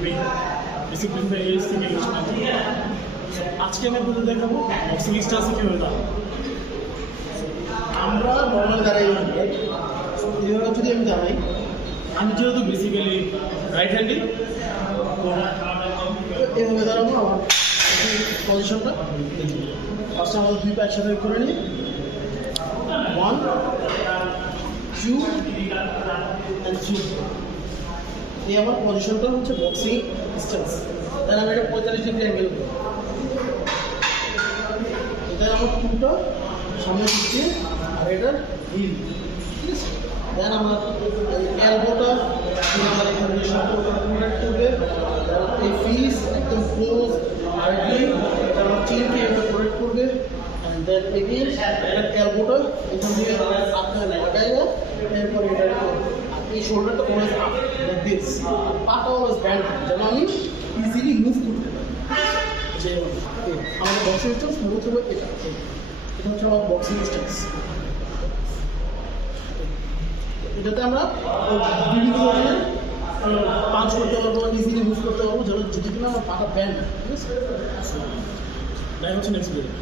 আমি ডিসিপ্লিন থেকে ইংলিশ মাধ্যম। আজকে আমি আপনাদের দেখাবো বক্সিং স্টান্সে কীভাবে দাঁড়াবো। আমরা নর্মাল দাঁড়াই এইভাবে যদি আমি দাঁড়াই, আমি যেহেতু বেসিক্যালি রাইট হ্যান্ডি, এভাবে দাঁড়াবো। আমার পজিশনটা ফার্স্টে আমাদের দুই পা একসাথে করে নিই। 1 2 and 3। এই আমার পজিশনটা হচ্ছে বক্সিং স্ট্যান্স। তাহলে আমি এটা 45 ডিগ্রি অ্যাঙ্গেল করব। এটা আমার টুটা সামনে দিচ্ছে আর এটার হিল, ঠিক আছে। দেন আমার এলবোটা আমার এখানে সম্পর্কটা প্রোটেক্ট করবে। এই ফিস একদম ক্লোজ হার্ডলি আমার চিনকে এটা প্রোটেক্ট করবে। অ্যান্ড দেন এগেইন এটার এলবোটা এখান থেকে আপনার লাগাইয়া এরপর এটা এই শোল্ডারটা অলওয়েজ আপ লাইক দিস, পাটা অলওয়েজ ব্যান্ড থাকে যেন আমি ইজিলি মুভ করতে পারি। যে আমাদের বক্সিং স্ট্যান্স মূলত হলো এটা হচ্ছে আমার বক্সিং স্ট্যান্স। এটাতে আমরা বিভিন্ন ধরনের পাঞ্চ করতে পারবো, ইজিলি মুভ করতে পারবো, যেন যদি কিনা আমার পাটা ব্যান্ড, ঠিক আছে। তাই হচ্ছে নেক্সট ভিডিও।